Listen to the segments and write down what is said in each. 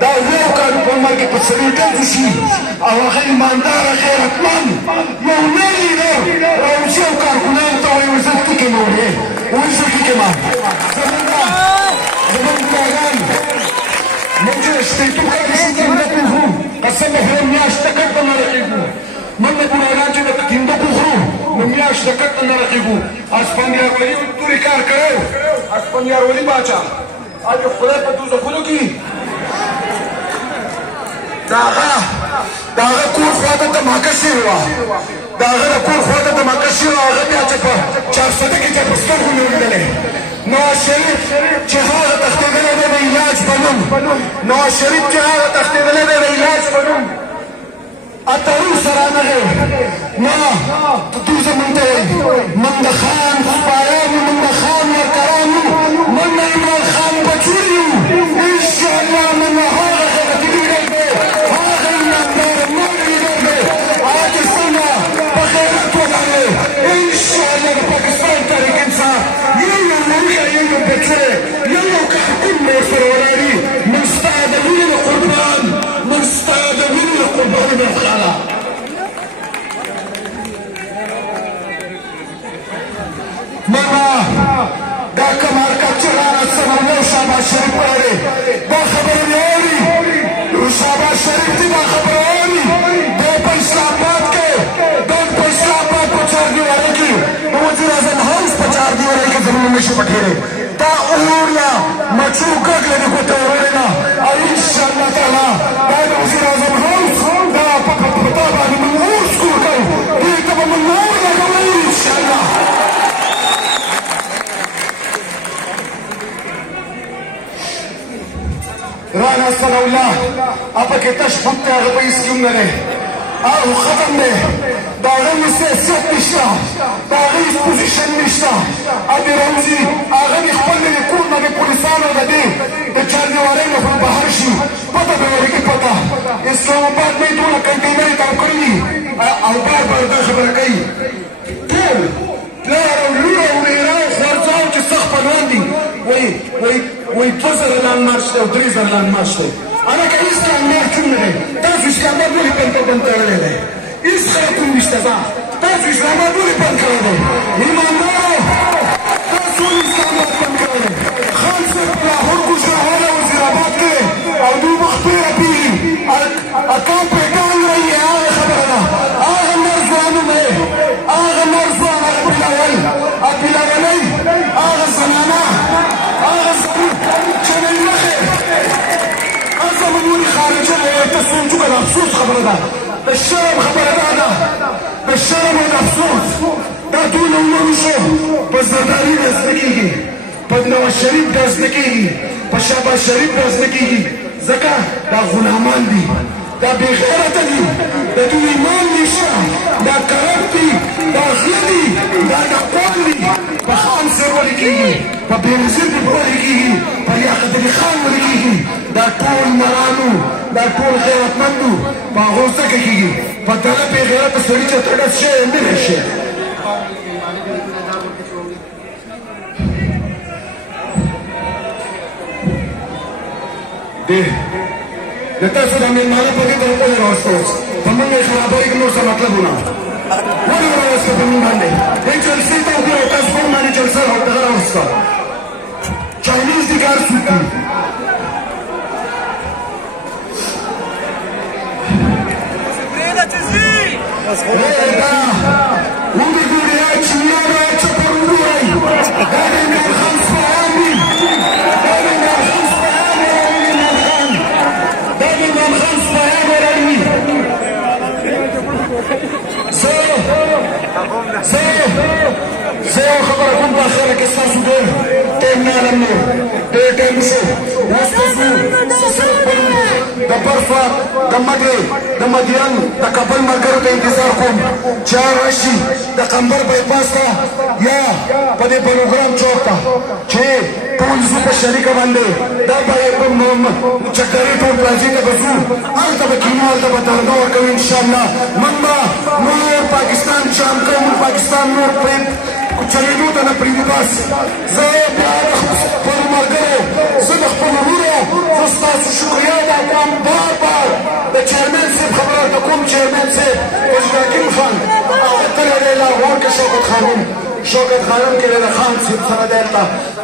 دا یو کال په عمر کې په سړي ډز شي او هغه ایمانداره غیرتمند یو نه لیډر راوځي او کارکونانو ته وایي زه ټیکې مه وړې وایي زه ټیکې مه زموږ بوډاګان موږ چې شپېتو کالو شو کیندکو خورو قسم به خورم میاشت ټکټ ته نه رقیږو موږ د بوډاګان چې د کیندکو خورو نو میاشت ټکټ ته نه رقیږو اسفندیار ولي تورې کار کړی اسفندیار ولي باچا اج خدای په دوزخونو کې د هغه کور خواته دماکه شوې وه د هغه د کور خواته دماکه شوې وه هغه بیا چې په چارسده کې چې په سترګو مې ولیدلی نواز شریف چې هغه تښتېدلی دی د علاج په نوم نواز شریف چې هغه تښتېدلی دی د علاج په نوم اتروسه رانغی نه تو زمونږ ته وایي موږ د خان سپایان یو موږ د خان ورکران یو موږ د عمران خان بچول یو انشاءالله موږ هغه غیرتي لیډر دی هغه ایماندار مړ لیډر دی پاکستانه په غیرت ولاړ دی انشاءالله د پاکستان تحریک انصاف یو وړوکی یو بچی یو کارکون به ورسره ولاړ وي موږ ستا د وینې د قربان موږ ستا د وینې د قربان خاله ماما دا کمارکت چې رانه سمرلو شهباز شریف ویلې دا خبرې مې اوري شهباز شریف دې دا خبره اوري دی په اسلام آباد کې دی په اسلام آباد په چاردیوالۍ کې د وزیر اعظم هاوس په چاردیوالۍ کې زموږ نشي پټېدی دا اور له مچو ګډ لري ګوته وړې نه او انشاءالله تعالی دا د وزیر اعظم هاوس دا په تا باندې موږ اور سکور کوو دې ته به موږ اور لګوو انشاءالله رانا صلی الله اپا کې تشبت ته هغه په هېڅ کې هم نه دی او ختم دی د هغه هېڅ حیثیت نشته د هغه هېڅ پوزیشن نشته ابې راوځي هغه دې خپل د کور نه د پولیسانو د دې د چاردیوالۍ نه خو بهر شي پته به ورکړي پته اسلام آباد نه یې ټوله کنټینرې تاو کړي دي او بار بار دا خبره کوي ټول پلار او لور او ورېره او خوارځاو چې څه خپلوان دي وایي 2000 لان مارچ دی او 3000 لان مارچ دی هلکه هېڅ لان مارچ هم نه دی تاسو اسلام آباد ولې بند کړلی دی هېڅ خیرتون نشته ځه تاسو اسلام آباد ولې بند کړی دی ایماندارو تاسو ولې اسلام آباد بند کړی دی خان صاحب په لاهور ګوشهار او وزیرآباد کې او دوی مخ پرې رپېږي اکام پیټان رہی ہے هغه خبره ده هغه مرزوانو دی هغه مرزوان هغه بلاول بلاولۍ هغه زنانه هغه چنۍ مخې زموږ ولې خارجه دی تاسو هم چوکه د افسوس خبره ده د شرم خبره دا ده د شرم او د افسوس دا ټول عمر شو په زرداري ډز نه کېږي په نواز شریف ډز نه کېږي په شهباز شریف ډز نه کېږي ځکه دا غلامان دي دا بېغیرته دي د دوی ایمان نشته دا کرپټ دي دا غله دي دا ډاکټران دي په خان صاحب ولې کېږي په بېنظیر دې ولې کېږي په لیاقت علي خان ولې کېږي دا ټول مرانو دا ټول غیرتمندو په هغو ځکه کېږي په دغه بېغیرته سړي چې ته ډز شوی نه دی شوی د تاسو د مېلمانه په دې طرف ولې راوستوس په موږ یې خرابوئ که نور څه مطلبونه ولې راوسته په موږ باندې دې جلسې ته وګورئ تاسو په موږ باندې جلسه دغه راوسته چاینیز دي کار سود دي پرېږده وګورئ چینیان راچه پر وګورئ دا د عمران خان سپایان دي دا د عمران خان سپایان دا د عمران خان سپایان ولاړ وي زه یو خبره کوم په اخره کې ستاسو ډېر ټایم نه علم نو ډېر ټایم شو اوس به ځو صرف د برفه د مګرې د مدین د کابل ملګرو ته انتظار کوم چې راشي د قمبر بایپاس ته یا په دې پروګرام چوک ته چې ټول ځو په شریکه باندې دا به چکرې ټول پلازې ته به ځو هلته به کینو هلته به درنه ورکوو انشاءالله موږ به نور پاکستان شام کوو موږ پاکستان نور چلېدو ته نه پرېږدو بس زه بیا د خپلو ملګرو زه د خپلو کوم بار بار د چیرمن صاحب خبره ته کوم چیرمن صاحب اشراکیم خان هغه تللی دی لاهور کې شوکت خانم کې د خان صاحب سره دلته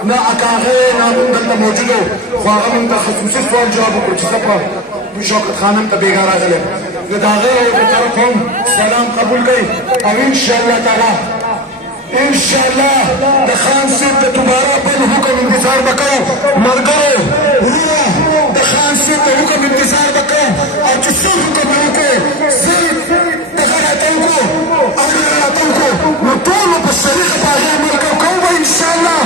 نه هغه نه موږ دلته موجود وو خو هغه موږ ته خصوصي سوال جواب وکړو چې څه په شوکت خانم ته بېګا راغلی نو د هغې د طرف هم سلام قبول کوي او انشاءالله تعالی انشاءالله د خان صاحب د دوباره بل حکم انتظار به کوو ملګرو وروڼو د خان صاحب د حکم انتظار به کوو او چې څه حکم به وکړو زه دغه راته وکړو هغه راته وکړو نو ټولو په صریحه په هغې عمل کوو به انشاءالله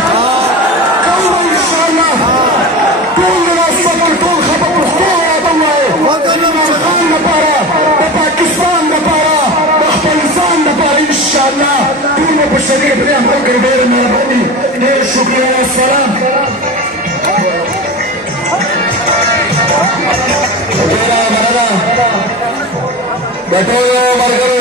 کوو به انشاءالله ټول د ناسوت کې ټول خبر پښتو راته ووایو د عمران خان لپاره د پاکستان لپاره د خپل ځان لپاره انشاءالله ټول په شریعه پرې عمل کوي ډېره مهرباني ډېر شکریه والسلام ډېره مننه د ټولو ملګرو